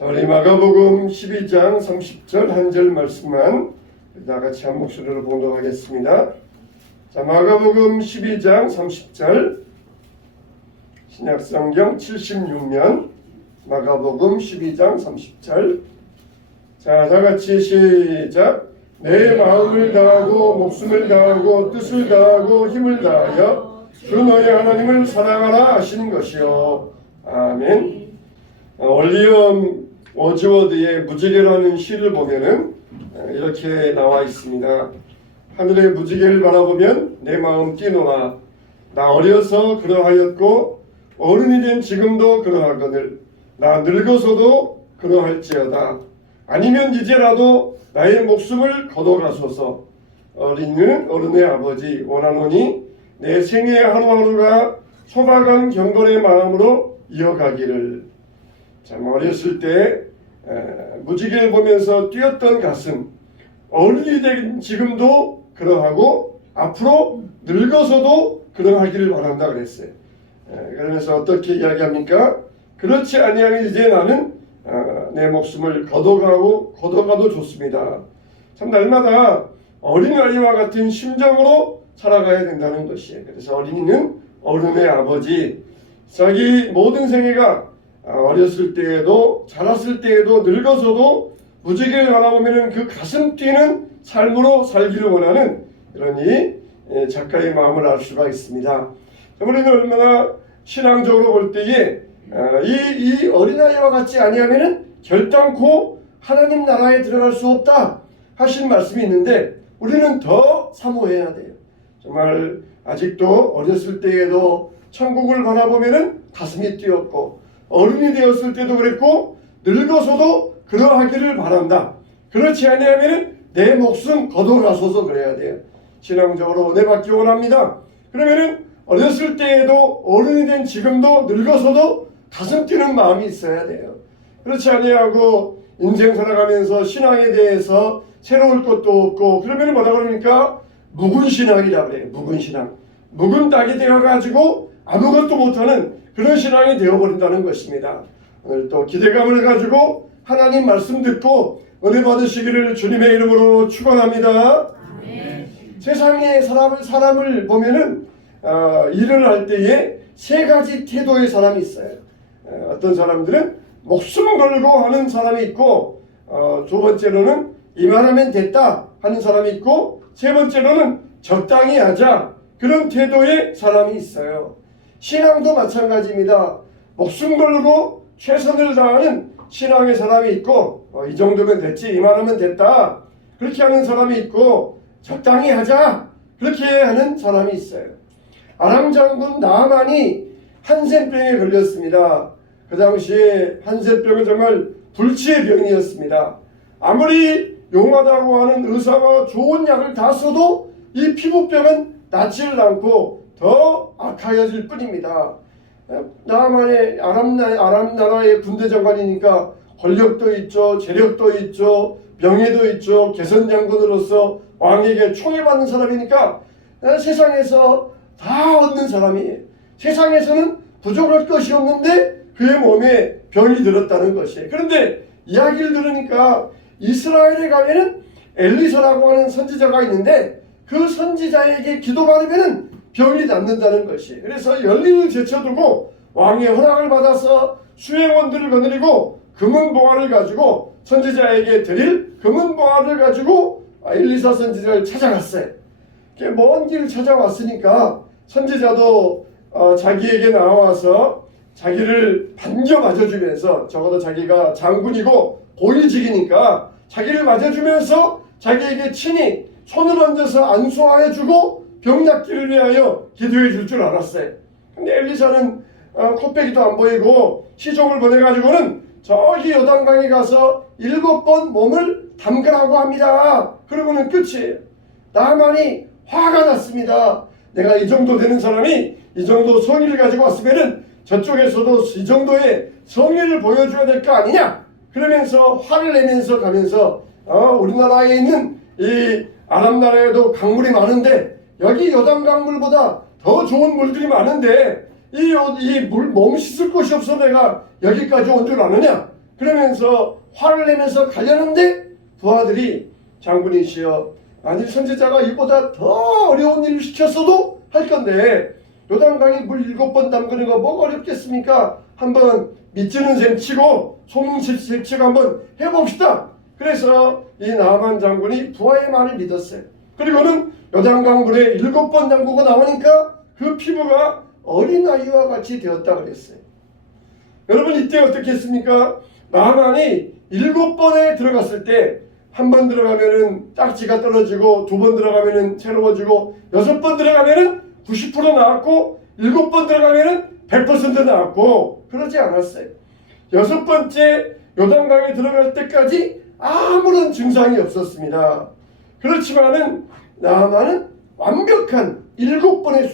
자, 우리 마가복음 12장 30절 한 절 말씀만 다 같이 한 목소리로 봉독하겠습니다. 자, 마가복음 12장 30절 신약성경 76면 마가복음 12장 30절 자, 다 같이 시작. 내 마음을 다하고 목숨을 다하고 뜻을 다하고 힘을 다하여 주 너희 하나님을 사랑하라 하시는 것이요. 아멘. 올리엄 워즈워드의 무지개라는 시를 보면은 이렇게 나와 있습니다. 하늘의 무지개를 바라보면 내 마음 뛰노라. 나 어려서 그러하였고 어른이 된 지금도 그러하거늘 나 늙어서도 그러할지어다. 아니면 이제라도 나의 목숨을 거둬가소서. 어른의 아버지 원하노니 내 생의 하루하루가 소박한 경건의 마음으로 이어가기를. 참 어렸을 때 무지개를 보면서 뛰었던 가슴, 어른이 된 지금도 그러하고 앞으로 늙어서도 그러하기를 바란다 그랬어요. 그러면서 어떻게 이야기합니까? 그렇지 아니하면 이제 나는 내 목숨을 거둬가도 좋습니다. 참 날마다 어린아이와 같은 심정으로 살아가야 된다는 것이에요. 그래서 어린이는 어른의 아버지, 자기 모든 생애가 어렸을 때에도 자랐을 때에도 늙어서도 무지개를 바라보면 그 가슴 뛰는 삶으로 살기를 원하는 이런 이 작가의 마음을 알 수가 있습니다. 우리는 얼마나 신앙적으로 볼 때에 이 어린아이와 같지 아니하면 결단코 하나님 나라에 들어갈 수 없다 하신 말씀이 있는데 우리는 더 사모해야 돼요. 정말 아직도 어렸을 때에도 천국을 바라보면 가슴이 뛰었고 어른이 되었을 때도 그랬고 늙어서도 그러하기를 바란다. 그렇지 아니하면 내 목숨 거둬가소서 그래야 돼요. 신앙적으로 은혜 받기 원합니다. 그러면은 어렸을 때에도 어른이 된 지금도 늙어서도 가슴 뛰는 마음이 있어야 돼요. 그렇지 아니하고 인생 살아가면서 신앙에 대해서 새로울 것도 없고 그러면 뭐라 그럽니까? 묵은 신앙이라 그래요. 묵은 신앙. 묵은 땅이 되어가지고 아무것도 못하는 그런 신앙이 되어버린다는 것입니다. 오늘 또 기대감을 가지고 하나님 말씀 듣고 은혜 받으시기를 주님의 이름으로 축원합니다. 세상의 사람을 보면은 일을 할 때에 세 가지 태도의 사람이 있어요. 어떤 사람들은 목숨 걸고 하는 사람이 있고 두 번째로는 이만하면 됐다 하는 사람이 있고 세 번째로는 적당히 하자 그런 태도의 사람이 있어요. 신앙도 마찬가지입니다. 목숨 걸고 최선을 다하는 신앙의 사람이 있고 이 정도면 됐지 이만하면 됐다 그렇게 하는 사람이 있고 적당히 하자 그렇게 하는 사람이 있어요. 아람 장군 나아만이 한센병에 걸렸습니다. 그 당시에 한센병은 정말 불치의 병이었습니다. 아무리 용하다고 하는 의사가 좋은 약을 다 써도 이 피부병은 낫지를 않고 더 악하여질 뿐입니다. 나아만의 아람 나라의 군대 장관이니까 권력도 있죠, 재력도 있죠, 명예도 있죠, 개선장군으로서 왕에게 총애받는 사람이니까 세상에서 다 얻는 사람이에요. 세상에서는 부족할 것이 없는데 그의 몸에 병이 들었다는 것이에요. 그런데 이야기를 들으니까 이스라엘에 가면은 엘리사라고 하는 선지자가 있는데 그 선지자에게 기도 받으면은 병이 낫는다는 것이에요. 그래서 열린을 제쳐두고 왕의 허락을 받아서 수행원들을 거느리고 금은보화를 가지고 선지자에게 드릴 금은보화를 가지고 엘리사 선지자를 찾아갔어요. 먼 길 찾아왔으니까 선지자도 자기에게 나와서 자기를 반겨 맞아주면서 적어도 자기가 장군이고 고위직이니까 자기를 맞아주면서 자기에게 친히 손을 얹어서 안수하여주고 병 낫기를 위하여 기도해 줄 줄 알았어요. 근데 엘리사는 코빼기도 안 보이고 시종을 보내가지고는 저기 요단강에 가서 7번 몸을 담그라고 합니다. 그러고는 끝이에요. 나아만이 화가 났습니다. 내가 이 정도 되는 사람이 이 정도 성의를 가지고 왔으면은 저쪽에서도 이 정도의 성의를 보여줘야 될 거 아니냐? 그러면서 화를 내면서 가면서 우리나라에 있는 이 아람 나라에도 강물이 많은데 여기 요단 강물보다 더 좋은 물들이 많은데 이 몸 씻을 곳이 없어 내가 여기까지 온 줄 아느냐? 그러면서 화를 내면서 가려는데 부하들이 장군이시여, 만일 선지자가 이보다 더 어려운 일을 시켰어도 할 건데 요단강에 물 7번 담그는 거 뭐가 어렵겠습니까? 한번 밑지는 셈 치고 속는 치고 한번 해봅시다. 그래서 이 나만 장군이 부하의 말을 믿었어요. 그리고는 요단강 물에 7번 담그고 나오니까 그 피부가 어린아이와 같이 되었다 그랬어요. 여러분, 이때 어떻게 했습니까? 나만이 7번에 들어갔을 때 한 번 들어가면은 딱지가 떨어지고, 2번 들어가면은 새로워지고, 6번 들어가면은 90% 나왔고, 7번 들어가면은 100% 나왔고, 그러지 않았어요. 6번째 요단강에 들어갈 때까지 아무런 증상이 없었습니다. 그렇지만은 나만은 완벽한 7번의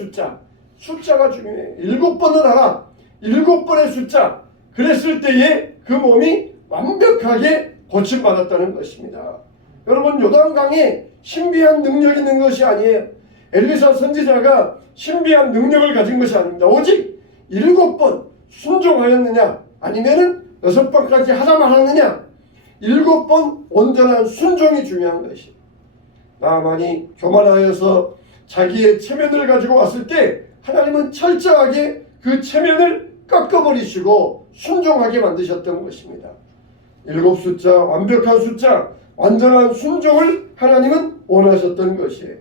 숫자가 중요해요. 7번을 알아. 7번의 숫자. 그랬을 때에 그 몸이 완벽하게 고침받았다는 것입니다. 여러분, 요단강에 신비한 능력이 있는 것이 아니에요. 엘리사 선지자가 신비한 능력을 가진 것이 아닙니다. 오직 7번 순종하였느냐, 아니면은 6번까지 하다 말았느냐, 7번 온전한 순종이 중요한 것이. 나만이 교만하여서 자기의 체면을 가지고 왔을 때 하나님은 철저하게 그 체면을 꺾어버리시고 순종하게 만드셨던 것입니다. 7 숫자, 완벽한 숫자, 완전한 순종을 하나님은 원하셨던 것이에요.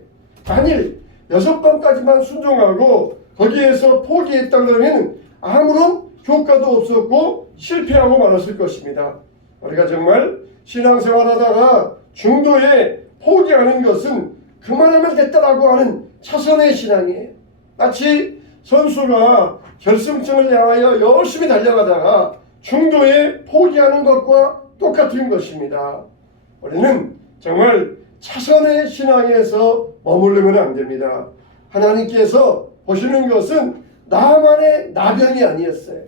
만일 6번까지만 순종하고 거기에서 포기했다 그러면 아무런 효과도 없었고 실패하고 말았을 것입니다. 우리가 정말 신앙생활하다가 중도에 포기하는 것은 그만하면 됐다라고 하는 차선의 신앙이에요. 마치 선수가 결승점을 향하여 열심히 달려가다가 중도에 포기하는 것과 똑같은 것입니다. 우리는 정말 차선의 신앙에서 머무르면 안 됩니다. 하나님께서 보시는 것은 나만의 나변이 아니었어요.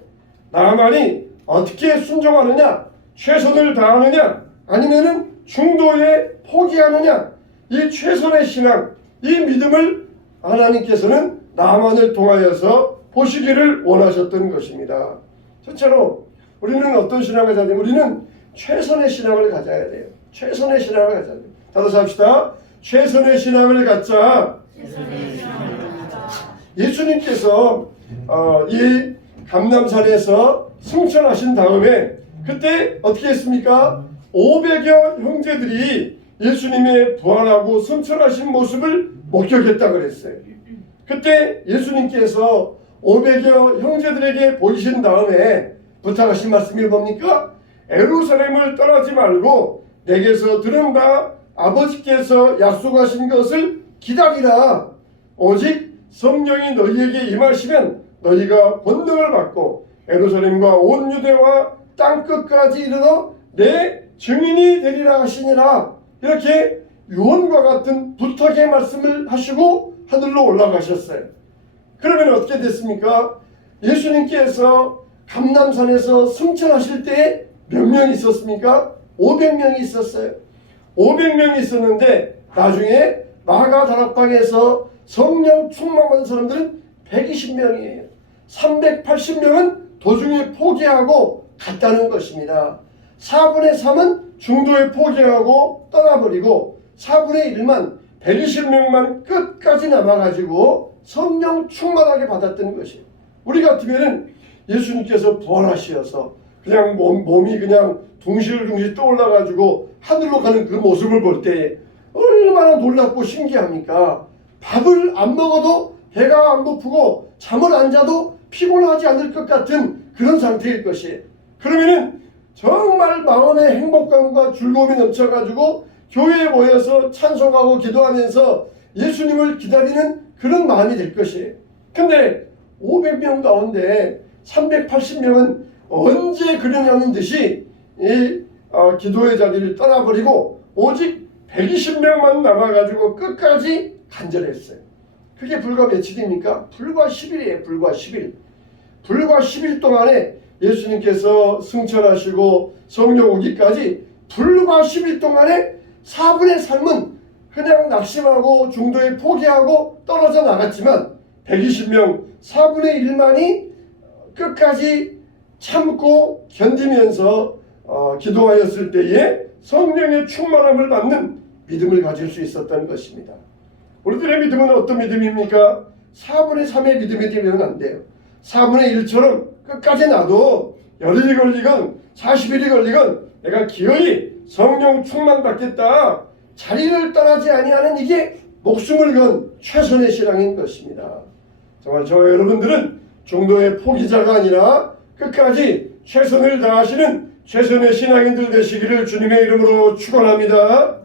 나만이 어떻게 순종하느냐, 최선을 다하느냐, 아니면은 중도에 포기하느냐, 이 최선의 신앙, 이 믿음을 하나님께서는 나만을 통하여서 보시기를 원하셨던 것입니다. 첫째로 우리는 어떤 신앙을 가져야 돼요? 우리는 최선의 신앙을 가져야 돼요. 최선의 신앙을 가져야 돼요. 따라서 합시다. 최선의 신앙을 갖자. 예수님께서 이 감람산에서 승천하신 다음에 그때 어떻게 했습니까? 500여 형제들이 예수님의 부활하고 승천하신 모습을 목격했다 그랬어요. 그때 예수님께서 500여 형제들에게 보이신 다음에 부탁하신 말씀이 뭡니까? 예루살렘을 떠나지 말고 내게서 들은 바 아버지께서 약속하신 것을 기다리라. 오직 성령이 너희에게 임하시면 너희가 권능을 받고 예루살렘과 온 유대와 땅끝까지 이르러 내 증인이 되리라 하시니라. 이렇게 유언과 같은 부탁의 말씀을 하시고 하늘로 올라가셨어요. 그러면 어떻게 됐습니까? 예수님께서 감람산에서 승천하실 때 몇 명이 있었습니까? 500명이 있었어요. 500명이 있었는데 나중에 마가 다락방에서 성령 충만한 사람들은 120명이에요. 380명은 도중에 포기하고 갔다는 것입니다. 4분의 3은 중도에 포기하고 떠나버리고 4분의 1만 120명만 끝까지 남아가지고 성령 충만하게 받았던 것이에요. 우리 같으면은 예수님께서 부활하셔서 그냥 몸이 그냥 둥실둥실 떠올라가지고 하늘로 가는 그 모습을 볼 때 얼마나 놀랍고 신기합니까? 밥을 안 먹어도 배가 안 고프고 잠을 안 자도 피곤하지 않을 것 같은 그런 상태일 것이에요. 그러면은 정말 마음의 행복감과 즐거움이 넘쳐가지고 교회에 모여서 찬송하고 기도하면서 예수님을 기다리는 그런 마음이 될 것이에요. 근데 500명 가운데 380명은 언제 그러냐는 듯이 이 기도의 자리를 떠나버리고 오직 120명만 남아가지고 끝까지 간절했어요. 그게 불과 며칠입니까? 불과 10일이에요. 불과 10일. 불과 10일 동안에 예수님께서 승천하시고 성령 오기까지 불과 10일 동안에 4분의 3은 그냥 낙심하고 중도에 포기하고 떨어져 나갔지만 120명 4분의 1만이 끝까지 참고 견디면서 기도하였을 때에 성령의 충만함을 받는 믿음을 가질 수 있었던 것입니다. 우리들의 믿음은 어떤 믿음입니까? 4분의 3의 믿음이 되면 안 돼요. 4분의 1처럼 끝까지 나도 열흘이 걸리건 40일이 걸리건 내가 기어이 성령 충만 받겠다. 자리를 떠나지 아니하는 이게 목숨을 건 최선의 신앙인 것입니다. 정말 저와 여러분들은 중도의 포기자가 아니라 끝까지 최선을 다하시는 최선의 신앙인들 되시기를 주님의 이름으로 축원합니다.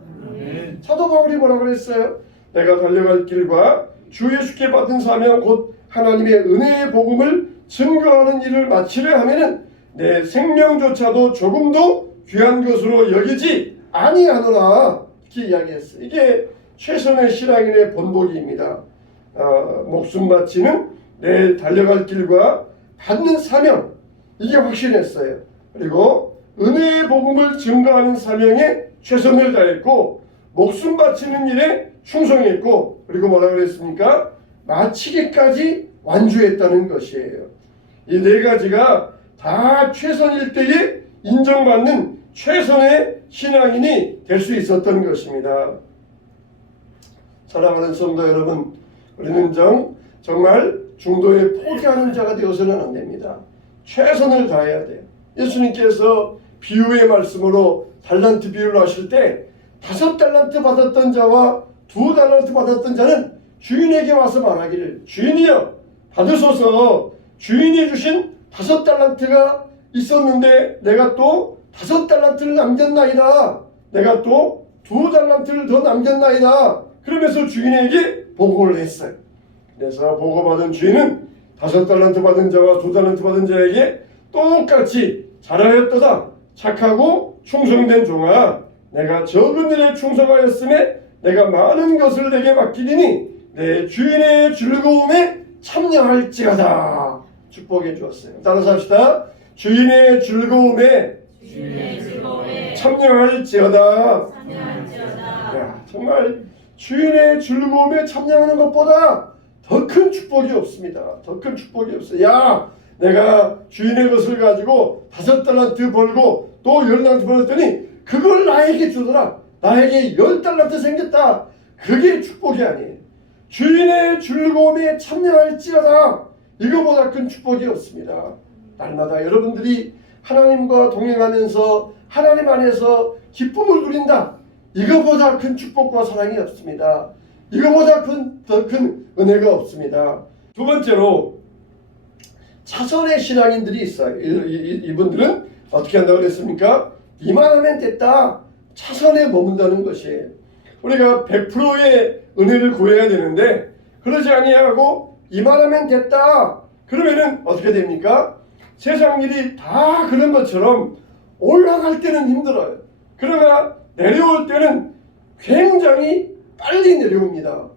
사도 바울이 뭐라 그랬어요? 내가 달려갈 길과 주 예수께 받은 사명 곧 하나님의 은혜의 복음을 증거하는 일을 마치려 하면은 내 생명조차도 조금도 귀한 것으로 여기지 아니하노라 이렇게 이야기했어요. 이게 최선의 신앙인의 본보기입니다. 목숨 바치는 내 달려갈 길과 받는 사명 이게 확신했어요. 그리고 은혜의 복음을 증거하는 사명에 최선을 다했고 목숨 바치는 일에 충성했고 그리고 뭐라 그랬습니까? 마치기까지 완주했다는 것이에요. 이 네 가지가 다 최선일 때에 인정받는 최선의 신앙인이 될 수 있었던 것입니다. 사랑하는 성도 여러분, 우리는 정말 중도에 포기하는 자가 되어서는 안 됩니다. 최선을 다해야 돼요. 예수님께서 비유의 말씀으로 달란트 비유를 하실 때 5달란트 받았던 자와 2달란트 받았던 자는 주인에게 와서 말하기를 주인이여 받으소서 주인이 주신 5달란트가 있었는데 내가 또 5달란트를 남겼나이다. 내가 또 2달란트를 더 남겼나이다. 그러면서 주인에게 보고를 했어요. 그래서 보고받은 주인은 5달란트 받은 자와 2달란트 받은 자에게 똑같이 잘하였도다. 착하고 충성된 종아 내가 적은 일에 충성하였음에 내가 많은 것을 내게 맡기리니 내 주인의 즐거움에 참여할지어다. 축복해 주었어요. 따라서 합시다. 주인의 즐거움에 참여할지어다. 야, 정말 주인의 즐거움에 참여하는 것보다 더 큰 축복이 없습니다. 더 큰 축복이 없어요. 야, 내가 주인의 것을 가지고 5달란트 벌고 또 10달란트 벌었더니 그걸 나에게 주더라. 나에게 10달란트 생겼다. 그게 축복이 아니에요. 주인의 즐거움에 참여할지어다. 이거보다 큰 축복이 없습니다. 날마다 여러분들이 하나님과 동행하면서 하나님 안에서 기쁨을 누린다. 이거보다 큰 축복과 사랑이 없습니다. 이거보다 더 큰 은혜가 없습니다. 두 번째로 차선의 신앙인들이 있어요. 이분들은 어떻게 한다고 그랬습니까? 이만하면 됐다. 차선에 머문다는 것이에요. 우리가 100%의 은혜를 구해야 되는데 그러지 아니하고 이만하면 됐다. 그러면은 어떻게 됩니까? 세상 일이 다 그런 것처럼 올라갈 때는 힘들어요. 그러나 내려올 때는 굉장히 빨리 내려옵니다.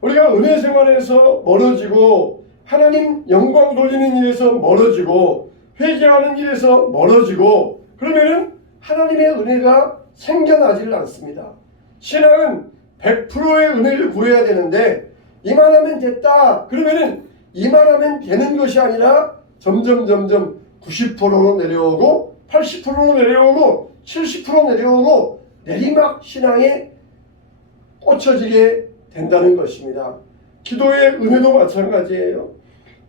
우리가 은혜 생활에서 멀어지고 하나님 영광 돌리는 일에서 멀어지고 회개하는 일에서 멀어지고 그러면은 하나님의 은혜가 생겨나지를 않습니다. 신앙은 100%의 은혜를 구해야 되는데 이만하면 됐다. 그러면은 이만하면 되는 것이 아니라 점점 90%로 내려오고 80%로 내려오고 70% 내려오고 내리막 신앙에 꽂혀지게 된다는 것입니다. 기도의 은혜도 마찬가지예요.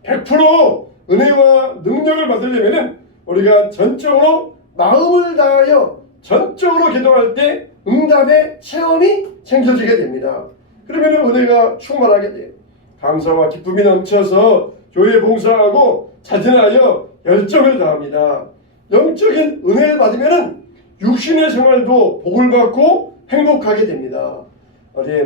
100% 은혜와 능력을 받으려면 우리가 전적으로 마음을 다하여 전적으로 기도할 때 응답의 체험이 생겨지게 됩니다. 그러면 은혜가 충만하게 돼요. 감사와 기쁨이 넘쳐서 교회 봉사하고 자진하여 열정을 다합니다. 영적인 은혜를 받으면 육신의 생활도 복을 받고 행복하게 됩니다.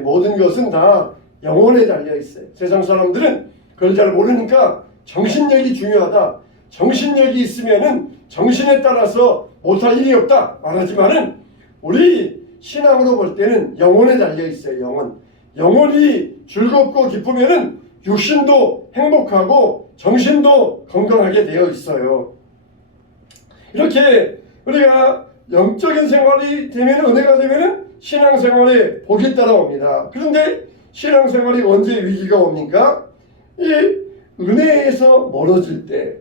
모든 것은 다 영혼에 달려 있어요. 세상 사람들은 그걸 잘 모르니까 정신력이 중요하다. 정신력이 있으면은 정신에 따라서 못할 일이 없다 말하지만은 우리 신앙으로 볼 때는 영혼에 달려 있어요. 영혼이 즐겁고 기쁘면은 육신도 행복하고 정신도 건강하게 되어 있어요. 이렇게 우리가 영적인 생활이 되면 은혜가 되면은 신앙생활에 복이 따라옵니다. 그런데 신앙생활이 언제 위기가 옵니까? 이 은혜에서 멀어질 때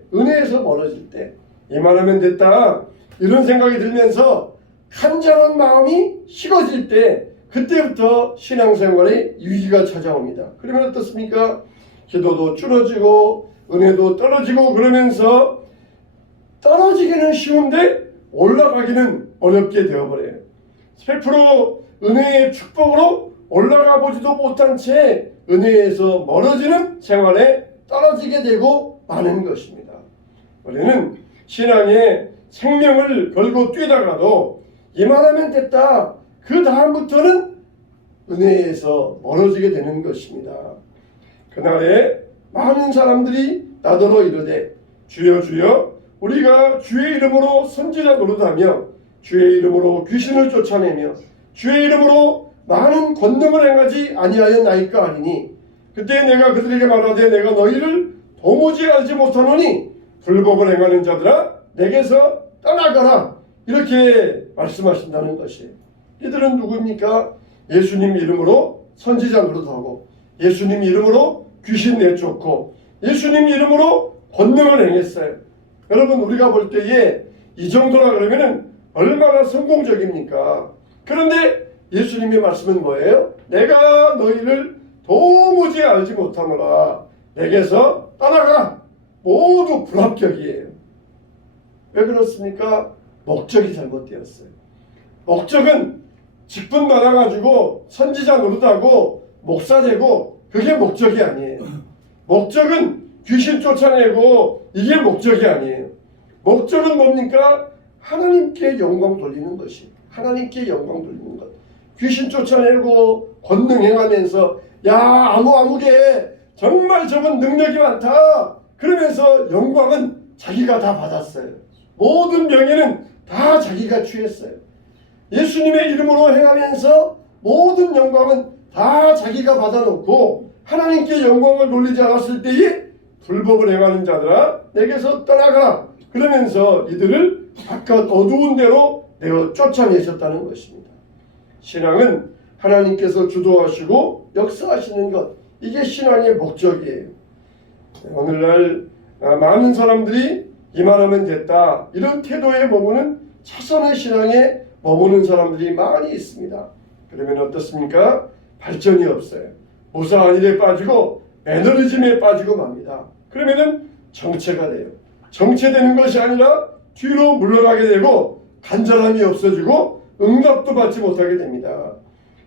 이만하면 됐다. 이런 생각이 들면서 간절한 마음이 식어질 때 그때부터 신앙생활의 위기가 찾아옵니다. 그러면 어떻습니까? 기도도 줄어지고 은혜도 떨어지고 그러면서 떨어지기는 쉬운데 올라가기는 어렵게 되어버려요. 100% 은혜의 축복으로 올라가 보지도 못한 채 은혜에서 멀어지는 생활에 떨어지게 되고 마는 것입니다. 우리는 신앙에 생명을 걸고 뛰다가도 이만하면 됐다. 그 다음부터는 은혜에서 멀어지게 되는 것입니다. 그날에 많은 사람들이 나더러 이르되 주여 주여 우리가 주의 이름으로 선지자 노릇하며 주의 이름으로 귀신을 쫓아내며 주의 이름으로 많은 권능을 행하지 아니하였나이까 하리니 그때 내가 그들에게 말하되 내가 너희를 도무지 알지 못하노니 불법을 행하는 자들아 내게서 떠나가라 이렇게 말씀하신다는 것이에요. 이들은 누구입니까? 예수님 이름으로 선지자 노릇하고 예수님 이름으로 귀신 내쫓고 예수님 이름으로 권능을 행했어요. 여러분 우리가 볼 때에 이 정도라 그러면은 얼마나 성공적입니까? 그런데 예수님의 말씀은 뭐예요? 내가 너희를 도무지 알지 못하노라. 내게서 떠나가라. 모두 불합격이에요. 왜 그렇습니까? 목적이 잘못되었어요. 목적은 직분 받아가지고 선지자 노릇하고 목사 되고 그게 목적이 아니에요. 목적은 귀신 쫓아내고 이게 목적이 아니에요. 목적은 뭡니까? 하나님께 영광 돌리는 것이. 하나님께 영광 돌리는 것. 귀신 쫓아내고 권능 행하면서 야 아무개 정말 저분 능력이 많다. 그러면서 영광은 자기가 다 받았어요. 모든 명예는 다 자기가 취했어요. 예수님의 이름으로 행하면서 모든 영광은 다 자기가 받아놓고 하나님께 영광을 돌리지 않았을 때에 불법을 행하는 자들아 내게서 떠나가라. 그러면서 이들을 바깥 어두운 데로 내어 쫓아내셨다는 것입니다. 신앙은 하나님께서 주도하시고 역사하시는 것, 이게 신앙의 목적이에요. 오늘날 많은 사람들이 이만하면 됐다 이런 태도에 머무는 차선의 신앙에 머무는 사람들이 많이 있습니다. 그러면 어떻습니까? 발전이 없어요. 무사한 일에 빠지고 매너리즘에 빠지고 맙니다. 그러면은 정체가 돼요. 정체되는 것이 아니라 뒤로 물러나게 되고 간절함이 없어지고 응답도 받지 못하게 됩니다.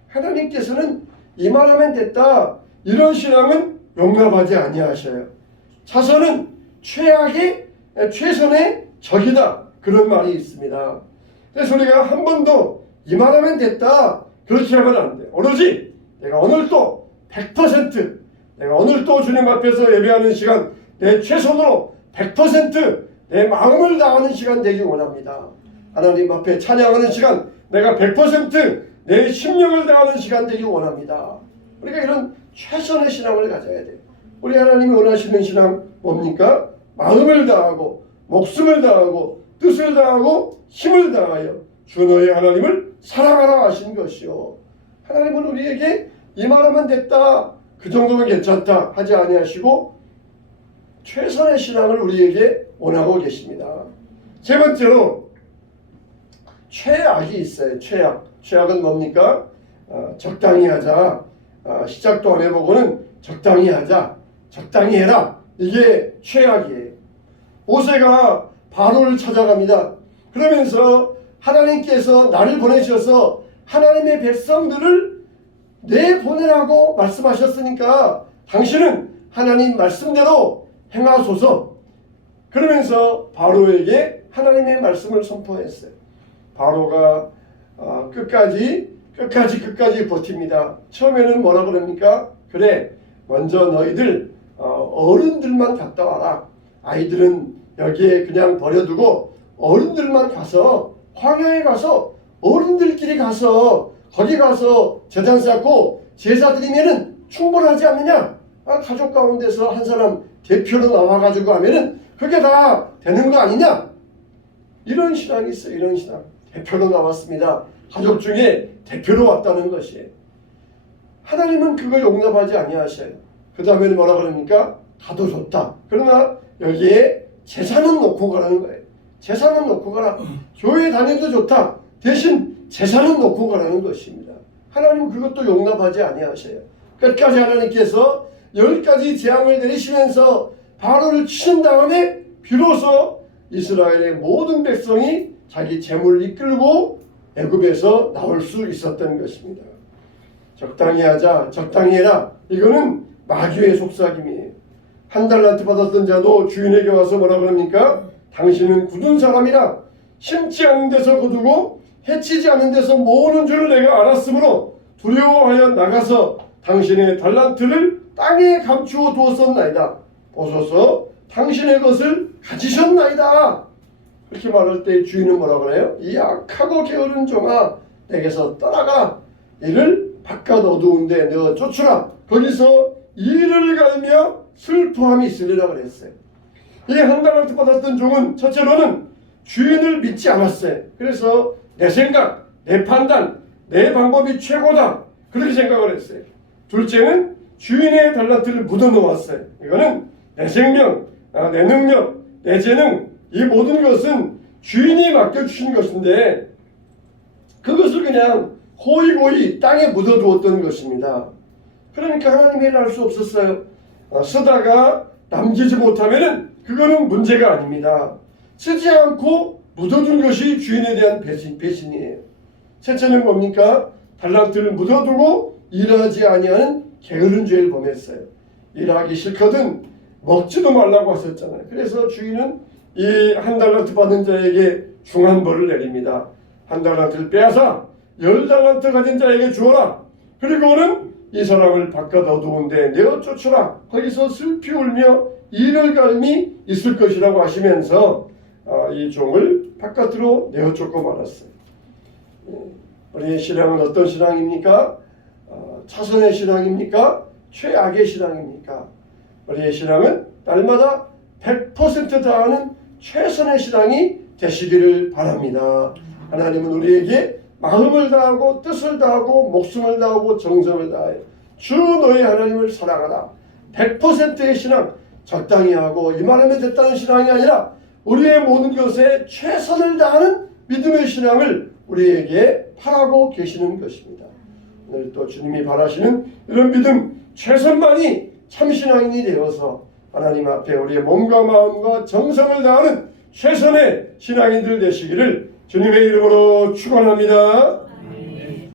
하나님께서는 이만하면 됐다 이런 신앙은 용납하지 아니하셔요. 차선은 최악의 최선의 적이다 그런 말이 있습니다. 그래서 우리가 한 번도 이만하면 됐다 그렇게 하면 안 돼요. 오로지 내가 오늘 또 100% 내가 오늘 또 주님 앞에서 예배하는 시간 내 최선으로 100% 내 마음을 다하는 시간 되기 원합니다. 하나님 앞에 찬양하는 시간 내가 100%내 심령을 다하는 시간 되기 원합니다. 우리가 이런 최선의 신앙을 가져야 돼요. 우리 하나님이 원하시는 신앙 뭡니까? 마음을 다하고 목숨을 다하고 뜻을 다하고 힘을 다하여 주 너의 하나님을 사랑하라 하신 것이요. 하나님은 우리에게 이만하면 됐다 그 정도면 괜찮다 하지 아니하시고 최선의 신앙을 우리에게 원하고 계십니다. 세 번째로 최악이 있어요. 최악은 뭡니까? 적당히 하자. 시작도 안 해보고는 적당히 하자. 적당히 해라. 이게 최악이에요. 모세가 바로를 찾아갑니다. 그러면서 하나님께서 나를 보내셔서 하나님의 백성들을 내보내라고 말씀하셨으니까 당신은 하나님 말씀대로 행하소서. 그러면서 바로에게 하나님의 말씀을 선포했어요. 바로가 끝까지 버팁니다. 처음에는 뭐라 그럽니까? 그래 먼저 너희들 어른들만 갔다 와라. 아이들은 여기에 그냥 버려두고 어른들만 가서 황야에 가서 어른들끼리 가서 거기 가서 제단 쌓고 제사 드리면은 충분하지 않느냐? 가족 가운데서 한 사람 대표로 나와가지고 하면은 그게 다 되는 거 아니냐? 이런 신앙이 있어요. 이런 신앙. 대표로 나왔습니다. 가족 중에 대표로 왔다는 것이에요. 하나님은 그걸 용납하지 아니하셔요. 그 다음에는 뭐라 그럽니까? 가도 좋다. 그러나 여기에 제사는 놓고 가라는 거예요. 재산은 놓고 가라. 교회 다녀도 좋다. 대신 재산은 놓고 가라는 것입니다. 하나님은 그것도 용납하지 아니하셔요. 끝까지 하나님께서 10가지 재앙을 내리시면서 바로를 치신 다음에 비로소 이스라엘의 모든 백성이 자기 재물을 이끌고 애굽에서 나올 수 있었던 것입니다. 적당히 하자, 적당히 해라. 이거는 마귀의 속삭임이에요. 한 달란트 받았던 자도 주인에게 와서 뭐라 그럽니까? 당신은 굳은 사람이라 심지 않은 데서 거두고 해치지 않은 데서 모으는 줄을 내가 알았으므로 두려워하여 나가서 당신의 달란트를 땅에 감추어 두었었나이다. 보소서 당신의 것을 가지셨나이다. 그렇게 말할 때 주인은 뭐라 그래요? 이 악하고 게으른 종아, 내게서 떠나가. 이를 바깥 어두운 데 내어 쫓으라. 거기서 이를 갈며 슬퍼함이 있으리라 그랬어요. 이 한 달란트 받았던 종은 첫째로는 주인을 믿지 않았어요. 그래서 내 생각, 내 판단, 내 방법이 최고다. 그렇게 생각을 했어요. 둘째는 주인의 달란트를 묻어놓았어요. 이거는 내 생명, 내 능력, 내 재능, 이 모든 것은 주인이 맡겨주신 것인데 그것을 그냥 호의호의 땅에 묻어두었던 것입니다. 그러니까 하나님의 일을 할 수 없었어요. 쓰다가 남기지 못하면은 그거는 문제가 아닙니다. 쓰지 않고 묻어둔 것이 주인에 대한 배신이에요. 셋째는 뭡니까? 달란트를 묻어두고 일하지 아니하는 게으른 죄를 범했어요. 일하기 싫거든 먹지도 말라고 하셨잖아요. 그래서 주인은 이 한 달란트 받은 자에게 중한 벌을 내립니다. 한 달란트를 빼앗아 10달란트 가진 자에게 주어라. 그리고는 이 사람을 바깥 어두운 데 내어 쫓으라. 거기서 슬피 울며 이를 갈미 있을 것이라고 하시면서 이 종을 바깥으로 내어 쫓고 말았어요. 우리의 신앙은 어떤 신앙입니까? 차선의 신앙입니까? 최악의 신앙입니까? 우리의 신앙은 날마다 100% 다하는 최선의 신앙이 되시기를 바랍니다. 하나님은 우리에게 마음을 다하고 뜻을 다하고 목숨을 다하고 정성을 다하여 주 너의 하나님을 사랑하라. 100%의 신앙, 적당히 하고 이만하면 됐다는 신앙이 아니라 우리의 모든 것에 최선을 다하는 믿음의 신앙을 우리에게 바라고 계시는 것입니다. 오늘 또 주님이 바라시는 이런 믿음, 최선만이 참신앙인이 되어서 하나님 앞에 우리의 몸과 마음과 정성을 다하는 최선의 신앙인들 되시기를 주님의 이름으로 축원합니다.